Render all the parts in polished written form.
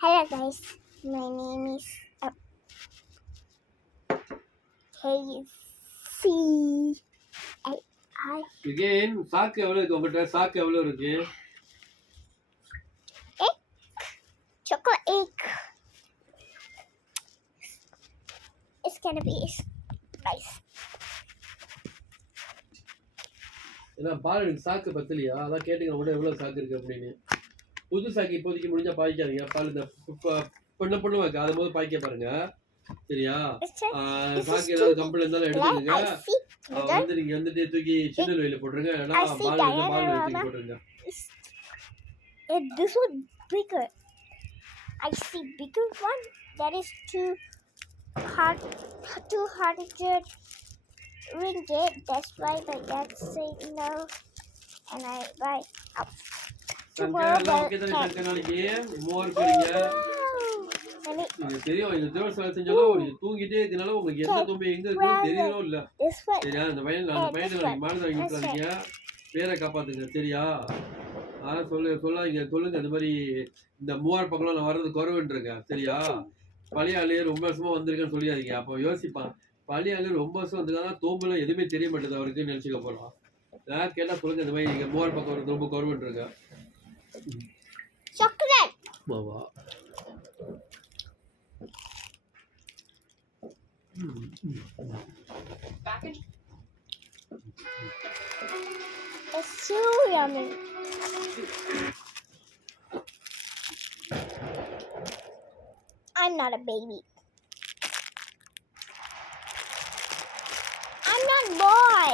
Hello guys, my name is KC. Again, சாக்கு எவ்வளவு இருக்கு உங்ககிட்ட? சாக்கு எவ்வளவு இருக்கு? Egg, chocolate egg. It's gonna be nice. ஏன்னா பாரு சாக்கு பத்தலையா? அதான் கேட்டீங்க உங்கள்கிட்ட எவ்வளவு சாக்கு இருக்கு அப்படின்னு. புது சாக்கு இப்போதைக்கு முடிஞ்சா பாய்க்காதீங்க. பால் இந்த பொண்ணு வைக்க அது போது பாய்க்க பாருங்க. சரியா? சாக்கு ஏதாவது கம்பெனி இருந்தாலும் எடுத்துக்கங்க. வந்து நீங்க வந்துட்டு தூக்கி சின்ன வயல போட்டுருங்க. இல்லைன்னா பால் தூக்கி போட்டுருங்க. This one bigger. I see bigger one. That is 200 ringgit. That's why my dad say no, and I buy up. Tomorrow நாளைக்கு மோர் போறீங்க. இது தெரியும் இந்த தேவஸ் வேலை செஞ்சாலும் நீங்க தூங்கிட்டே இருக்கனால உங்களுக்கு எந்த தும்பி எங்க இருக்குன்னு தெரியறோ இல்ல. சரியா? அந்த பையன் நாளைக்கு மானதை வாங்கிட்டாங்க. பேரை காப்பாத்துங்க. சரியா? சொல்லுங்க இந்த மாதிரி இந்த மூவார் பக்கம் நான் வர்றது குறைவுன்றங்க. சரியா? பழைய ஆளு ரொம்ப வருஷமா வந்திருக்கேன்னு சொல்லியாதீங்க. அப்போ யோசிப்பான் பழைய ஆளு ரொம்ப வருஷம் வந்திருக்காங்க தோம்புலாம் எதுவுமே தெரிய மாட்டேது அவருக்கு நினைச்சுக்க போறோம். யார் கேட்டா சொல்லுங்க இந்த மாதிரி நீங்க மூவார் பக்கம் வர்றது ரொம்ப குறைவுன்றங்க. Chocolate. மாவா It's so yummy. I'm not a baby. I'm not boy.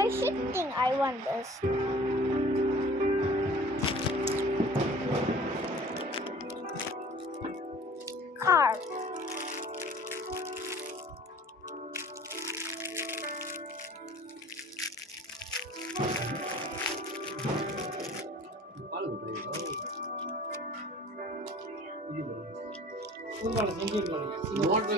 I should think I want this. Car. Ball